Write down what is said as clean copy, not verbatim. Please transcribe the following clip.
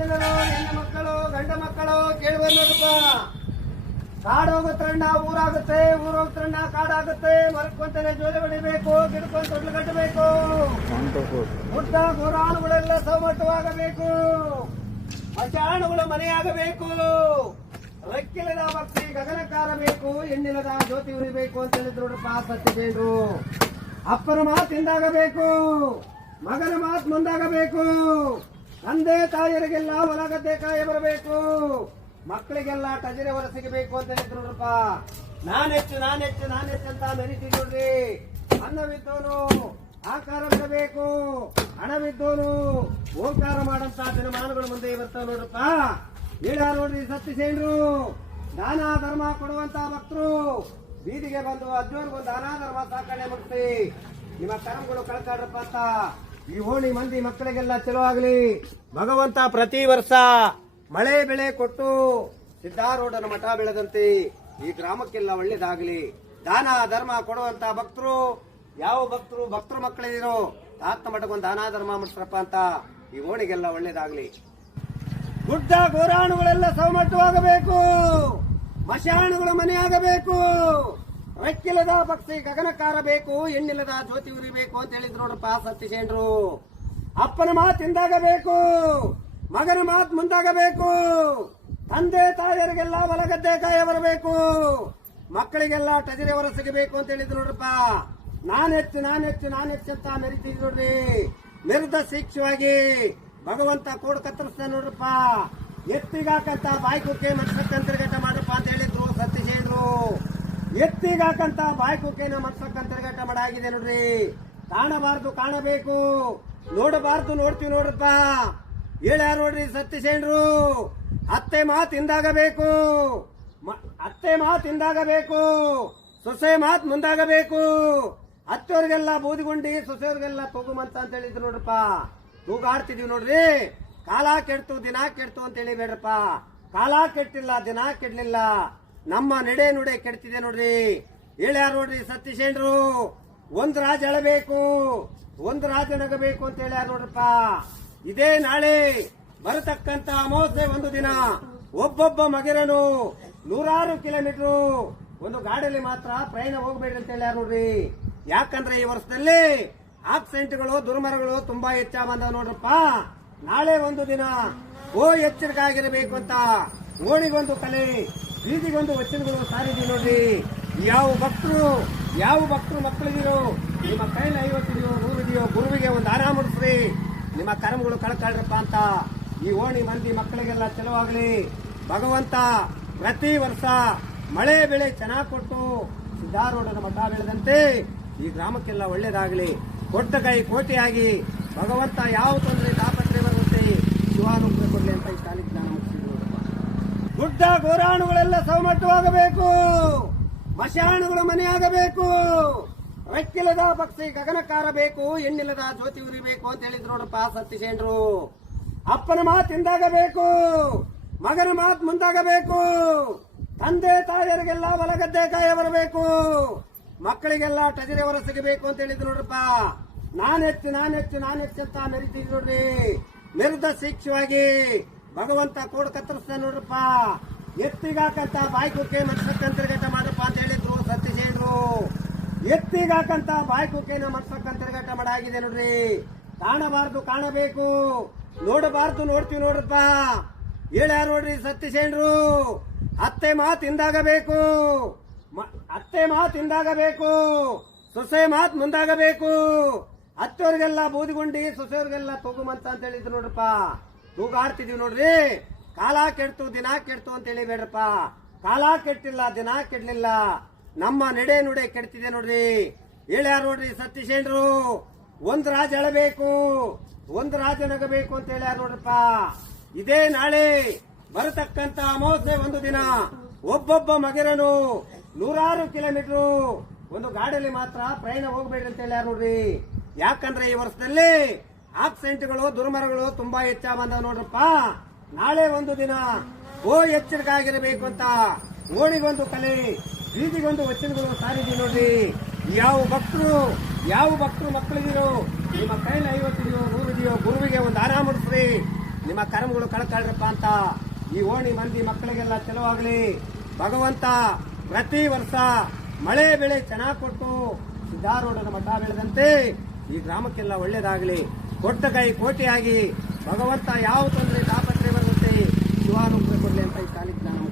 ಜನರು, ಹೆಣ್ಣು ಮಕ್ಕಳು, ಗಂಡ ಮಕ್ಕಳು ಕೇಳುವ ಕಾಡೋಗುತ್ತಣ್ಣ ಊರಾಗುತ್ತೆ, ಊರೋಗುತ್ತಣ್ಣ ಕಾಡಾಗುತ್ತೆ. ಮರಕ್ಕೊಂತಲೇ ಜೋಲಿ ಹೊಡಿಬೇಕು, ಗಿಡಕ್ಕೊಂದು ತೊಟ್ಲು ಕಟ್ಟಬೇಕು. ಗುಡ್ಡ ಗೋರಾಣುಗಳೆಲ್ಲ ಸೌಮಟ್ಟವಾಗಬೇಕು, ಮಶಾಣುಗಳು ಮನೆಯಾಗಬೇಕು. ರೆಕ್ಕಿಲ್ಲದ ಭಕ್ತಿ ಗಗನಕ್ಕಾರಬೇಕು, ಹೆಣ್ಣಿಲ್ಲದ ಜ್ಯೋತಿ ಉರಿಬೇಕು ಅಂತ ಹೇಳಿದ್ರು ನೋಡ್ರಪ್ಪ ಸತ್ಯದೇವರು. ಅಪ್ಪನ ಮಾತಿಂದಾಗಬೇಕು, ಮಗನ ಮಾತು ಮುಂದಾಗಬೇಕು. ತಂದೆ ತಾಯಿಯರಿಗೆಲ್ಲ ಹೊಲ ಗದ್ದೆ ಕಾಯ ಬರಬೇಕು, ಮಕ್ಕಳಿಗೆಲ್ಲ ಟಜರೆ ಹೊರ ಸಿಗಬೇಕು ಅಂತ ಹೇಳಿದ್ರು ನೋಡ್ರಪ್ಪ. ನಾನೆಚ್ಚು ಅಂತ ಮೆರಿತೀವಿ ನೋಡ್ರಿ. ಅನ್ನವಿದ್ದವನು ಆಕಾರ ಬಿಡಬೇಕು, ಹಣವಿದ್ದವನು ಓಂಕಾರ ಮಾಡಂತ ದಿನಮಾನಗಳು ಮುಂದೆ ಬರ್ತಾವ ನೋಡ್ರಪ್ಪ. ಹೇಳ ನೋಡ್ರಿ ಸತ್ಯಸೇನರು. ದಾನ ಧರ್ಮ ಕೊಡುವಂತ ಭಕ್ತರು ಬೀದಿಗೆ ಬಂದು ಅಜ್ಜೋರ್ಗೊಂದು ದಾನ ಧರ್ಮ ಸಾಕಣೆ ಮುಗಿಸಿ ನಿಮ್ಮ ಕರ್ಮಗಳು ಕಳ್ಕಾಡ್ರಪ್ಪ ಅಂತ ಈ ಓಣಿ ಮಂದಿ ಮಕ್ಕಳಿಗೆಲ್ಲ ಚಲೋ ಆಗ್ಲಿ. ಭಗವಂತ ಪ್ರತಿ ವರ್ಷ ಮಳೆ ಬೆಳೆ ಕೊಟ್ಟು ಸಿದ್ಧಾರೂಢನ ಮಠ ಬೆಳೆದಂತೆ ಈ ಗ್ರಾಮಕ್ಕೆಲ್ಲ ಒಳ್ಳೇದಾಗ್ಲಿ. ದಾನ ಧರ್ಮ ಕೊಡುವಂತ ಭಕ್ತರು ಯಾವ ಭಕ್ತರು ಮಕ್ಕಳಿದಿರೋ ಆತ್ಮ ಮಠಕ್ಕೊಂದು ದಾನ ಧರ್ಮ ಮಾಡಿಸ್ರಪ್ಪ ಅಂತ ಈ ಓಣಿಗೆಲ್ಲ ಒಳ್ಳೇದಾಗ್ಲಿ. ಗುಡ್ಡ ಗೋರಾಣುಗಳೆಲ್ಲ ಸೌಮಟ್ಟವಾಗಬೇಕು, ಮಶಾಣುಗಳು ಮನೆಯಾಗಬೇಕು. ರೆಕ್ಕಿಲ್ಲದ ಪಕ್ಷಿ ಗಗನಕ್ಕಾರಬೇಕು, ಹೆಣ್ಣಿಲ್ಲದ ಜ್ಯೋತಿ ಉರಿಬೇಕು ಅಂತ ಹೇಳಿದ್ರು ನೋಡ್ರಪ್ಪ ಸತ್ಯಸೇನರು. ಅಪ್ಪನ ಮಾತಿಂದಾಗಬೇಕು, ಮಗನ ಮಾತು ಮುಂದಾಗಬೇಕು. ತಂದೆ ತಾಯಿಯರಿಗೆಲ್ಲ ಹೊಲಗದ್ದೆ ಕಾಯ ಬರಬೇಕು, ಮಕ್ಕಳಿಗೆಲ್ಲ ಟಜರೆ ಹೊರ ಸಿಗಬೇಕು ಅಂತ ಹೇಳಿದ್ರು ನೋಡ್ರಪ್ಪ. ನಾನೆಚ್ಚು ಅಂತ ಮೆರಿತೀವಿ ನೋಡ್ರಿ. ಮೆರೆದ ಶಿಕ್ಷವಾಗಿ ಭಗವಂತ ಕೋಡ್ ಕತ್ತರಿಸ್ತ ನೋಡ್ರಪ್ಪ. ಎತ್ತಿಗಾಕಂತ ಬಾಯ್ಕುಕ್ಕೆ ಮತ್ಸಕ್ಕಂತರ್ಗಟ ಮಾಡ್ರಪ್ಪ ಅಂತ ಹೇಳಿದ್ರು ಸತ್ಯಸೇನರು. ಎತ್ತಿಗಾಕಂತ ಬಾಯ್ಕುಕ್ಕೆನ ಮತ್ಸಕ್ಕಂತರ್ಗಟ ಮಾಡಾಗಿದೆ ನೋಡ್ರಿ. ಕಾಣಬಾರ್ದು ಕಾಣಬೇಕು, ನೋಡಬಾರ್ದು ನೋಡ್ತೀವಿ ನೋಡ್ರಪ್ಪ. ಹೇಳ್ಯಾರ ನೋಡ್ರಿ ಸತ್ಯಸೇನರು. ಅತ್ತೆ ಮಾತಿಂದಾಗಬೇಕು, ಸೊಸೆ ಮಾತು ಮುಂದಾಗಬೇಕು. ಅತ್ತೆಯವ್ರಿಗೆಲ್ಲ ಬೂದಿಗುಂಡಿ, ಸೊಸೆಯವ್ರಿಗೆಲ್ಲ ತೂಗುಮಂತ ಅಂತ ಹೇಳಿದ್ರು ನೋಡ್ರಪ್ಪ. ತೂಗಾಡ್ತಿದೀವಿ ನೋಡ್ರಿ. ಕಾಲ ಕೆಡ್ತು ದಿನ ಕೆಡ್ತು ಅಂತ ಹೇಳಿಬೇಡ್ರಪ್ಪ. ಕಾಲ ಕೆಟ್ಟಿಲ್ಲ, ದಿನ ಕೆಡ್ಲಿಲ್ಲ, ನಮ್ಮ ನಡೆ ನುಡೆ ಕೆಡ್ತಿದೆ ನೋಡ್ರಿ. ಹೇಳ್ಯಾರ ನೋಡ್ರಿ ಸತ್ಯಸೇನರು. ಒಂದ್ ರಾಜ ಅಳಬೇಕು, ಒಂದ್ ರಾಜ ನಗಬೇಕು ಅಂತ ಹೇಳ್ಯಾರ ನೋಡ್ರಪ್ಪ. ಇದೇ ನಾಳೆ ಬರತಕ್ಕಂತ ಅಮಾವಾಸ್ಯೆ ಒಂದು ದಿನ ಒಬ್ಬೊಬ್ಬ ಮಗಿರನು 100 ಕಿಲೋಮೀಟರ್ ಒಂದು ಗಾಡಿಯಲ್ಲಿ ಮಾತ್ರ ಪ್ರಯಾಣ ಹೋಗಬೇಡ್ರಿ ಅಂತ ಹೇಳ್ಯಾರ ನೋಡ್ರಿ. ಯಾಕಂದ್ರೆ ಈ ವರ್ಷದಲ್ಲಿ ಆಕ್ಸಿಡೆಂಟ್ಗಳು ದುರ್ಮರಗಳು ತುಂಬಾ ಹೆಚ್ಚಾಗ ಬಂದವ ನೋಡ್ರಪ್ಪ. ನಾಳೆ ಒಂದು ದಿನ ಎಚ್ಚರಿಕೆ ಆಗಿರಬೇಕು ಅಂತ ಓಣಿಗೊಂದು ಕಲೆ, ಬೀದಿಗೊಂದು ವಚನಗಳು ಸಾರಿದೀವಿ ನೋಡ್ರಿ. ಯಾವ ಭಕ್ತರು ಮಕ್ಕಳಿದೀರೋ ನಿಮ್ಮ ಕೈಲಿ 50 ಇದೆಯೋ 100 ಇದೆಯೋ ಗುರುವಿಗೆ ಒಂದು ದಾನ ಮುಡಿಸ್ರಿ, ನಿಮ್ಮ ಕರ್ಮಗಳು ಕಳ್ಕಾಳ್ರಪ್ಪ ಅಂತ ಈ ಓಣಿ ಮಂದಿ ಮಕ್ಕಳಿಗೆಲ್ಲ ಚಲೋವಾಗ್ಲಿ. ಭಗವಂತ ಪ್ರತಿ ವರ್ಷ ಮಳೆ ಬೆಳೆ ಚೆನ್ನಾಗಿ ಕೊಟ್ಟು ಸಿದ್ಧಾರೂಢನ ಮಠ ಬೆಳೆದಂತೆ ಈ ಗ್ರಾಮಕ್ಕೆಲ್ಲ ಒಳ್ಳೇದಾಗಲಿ. ಕೊಟ್ಟ ಕೈ ಕೋಟಿಯಾಗಿ ಭಗವಂತ ಯಾವ ತೊಂದರೆ ತಾಪತ್ರೆ ಬರುತ್ತೆ ಶಿವಾನುಗ್ರಹ ಕೊಡ್ಲಿ ಅಂತ ಈ ಕಾಲಿಗೆ ನಾನು ಮುಗಿಸಿದ್ರು. ಗುಡ್ಡ ಗೋರಾಣುಗಳೆಲ್ಲ ಸೌಮಟ್ಟವಾಗಬೇಕು, ಮಶಾಣುಗಳು ಮನೆಯಾಗಬೇಕು. ರೆಕ್ಕಿಲ್ಲದ ಪಕ್ಷಿ ಗಗನಕ್ಕಾರಬೇಕು, ಹೆಣ್ಣಿಲ್ಲದ ಜ್ಯೋತಿ ಉರಿಬೇಕು ಅಂತ ಹೇಳಿದ್ರು ನೋಡಪ್ಪ ಸತ್ಯಸೇನರು. ಅಪ್ಪನ ಮಾತಿಂದಾಗಬೇಕು, ಮಗನ ಮಾತು ಮುಂದಾಗಬೇಕು. ತಂದೆ ತಾಯಿಯರಿಗೆಲ್ಲ ಹೊಲಗದ್ದೆ ಕಾಯ ಬರಬೇಕು, ಮಕ್ಕಳಿಗೆಲ್ಲ ಟಜರೆ ಹೊರ ಸಿಗಬೇಕು ಅಂತ ಹೇಳಿದ್ರು ನೋಡ್ರಪ್ಪ. ನಾನೆಚ್ಚು ಅಂತ ಮೆರಿತೀವಿ ನೋಡ್ರಿ. ಮೆರೆದ ಶಿಕ್ಷವಾಗಿ ಭಗವಂತ ಕೋಡ್ ಕತ್ತರಿಸ್ತ ನೋಡ್ರಪ್ಪ. ಎತ್ತಿಗಾಕಂತ ಬಾಯ್ಕುಕ್ಕೆ ಮತ್ಸಕ್ಕಂತರ್ಗಟ ಮಾಡ್ರಪ್ಪ ಅಂತ ಹೇಳಿದ್ರು ಸತ್ಯಸೇನರು. ಎತ್ತಿಗಾಕಂತ ಬಾಯ್ಕುಕ್ಕೆನ ಮತ್ಸಕ್ಕಂತರ್ಗಟ ಮಾಡಾಗಿದೆ ನೋಡ್ರಿ. ಕಾಣಬಾರ್ದು ಕಾಣಬೇಕು, ನೋಡಬಾರ್ದು ನೋಡ್ತೀವಿ ನೋಡ್ರಪ್ಪ. ಹೇಳ್ಯಾರ ನೋಡ್ರಿ ಸತ್ಯಸೇನರು. ಅತ್ತೆ ಮಾತಿಂದಾಗಬೇಕು, ಸೊಸೆ ಮಾತು ಮುಂದಾಗಬೇಕು. ಅತ್ತೆಯವ್ರಿಗೆಲ್ಲ ಬೂದಿಗುಂಡಿ, ಸೊಸೆಯವ್ರಿಗೆಲ್ಲ ತೂಗುಮಂತ ಅಂತ ಹೇಳಿದ್ರು ನೋಡ್ರಪ್ಪ. ತೂಗಾಡ್ತಿದೀವಿ ನೋಡ್ರಿ. ಕಾಲ ಕೆಡ್ತು ದಿನ ಕೆಡ್ತು ಅಂತ ಹೇಳಿಬೇಡ್ರಪ್ಪ. ಕಾಲ ಕೆಟ್ಟಿಲ್ಲ, ದಿನ ಕೆಡ್ಲಿಲ್ಲ, ನಮ್ಮ ನಡೆ ನುಡೆ ಕೆಡ್ತಿದೆ ನೋಡ್ರಿ. ಹೇಳ್ಯಾರ ನೋಡ್ರಿ ಸತ್ಯಸೇನರು. ಒಂದ್ ರಾಜ ಅಳಬೇಕು, ಒಂದ್ ರಾಜ ನಗಬೇಕು ಅಂತ ಹೇಳ್ಯಾರ ನೋಡ್ರಪ್ಪ. ಇದೇ ನಾಳೆ ಬರತಕ್ಕಂತ ಅಮಾವಾಸ್ಯೆ ಒಂದು ದಿನ ಒಬ್ಬೊಬ್ಬ ಮಗಿರನು 100 ಕಿಲೋಮೀಟರ್ ಒಂದು ಗಾಡಿಯಲ್ಲಿ ಮಾತ್ರ ಪ್ರಯಾಣ ಹೋಗಬೇಡ್ರಿ ಅಂತ ಹೇಳ್ಯಾರ ನೋಡ್ರಿ. ಯಾಕಂದ್ರೆ ಈ ವರ್ಷದಲ್ಲಿ ಆಕ್ಸಿಡೆಂಟ್ಗಳು ದುರ್ಮರಗಳು ತುಂಬಾ ಹೆಚ್ಚಾಗ ಬಂದವ ನೋಡ್ರಪ್ಪ. ನಾಳೆ ಒಂದು ದಿನ ಎಚ್ಚರಿಕೆ ಆಗಿರಬೇಕು ಅಂತ ಓಣಿಗೊಂದು ಕಲೆ, ಬೀದಿಗೊಂದು ವಚನಗಳು ಸಾರಿದೀವಿ ನೋಡ್ರಿ. ಯಾವ ಭಕ್ತರು ಮಕ್ಕಳಿದಿರೋ ನಿಮ್ಮ ಕೈಲಿ 50 ಇದೆಯೋ 100 ಇದೆಯೋ ಗುರುವಿಗೆ ಒಂದು ದಾನ ಮುಡಿಸ್ರಿ, ನಿಮ್ಮ ನಿಮ್ಮ ಕರ್ಮಗಳು ಕಳ್ಕಳ್ರಪ್ಪ ಅಂತ ಈ ಓಣಿ ಮಂದಿ ಮಕ್ಕಳಿಗೆಲ್ಲ ಚಲುವಾಗ್ಲಿ. ಭಗವಂತ ಪ್ರತಿ ವರ್ಷ ಮಳೆ ಬೆಳೆ ಚೆನ್ನಾಗಿ ಕೊಟ್ಟು ಸಿದ್ಧಾರೂಢನ ಮಠ ಬೆಳೆದಂತೆ ಈ ಗ್ರಾಮಕ್ಕೆಲ್ಲ ಒಳ್ಳೇದಾಗಲಿ. ಕೊಟ್ಟ ಕೈ ಕೋಟಿಯಾಗಿ ಭಗವಂತ ಯಾವ ತೊಂದರೆ ತಾಪತ್ರೆ ಬರುತ್ತೆ ಶಿವಾನುಗ್ರಹ ಕೊಡ್ಲಿ ಅಂತ ಈ ಕಾಲಿಗೆ ನಾನು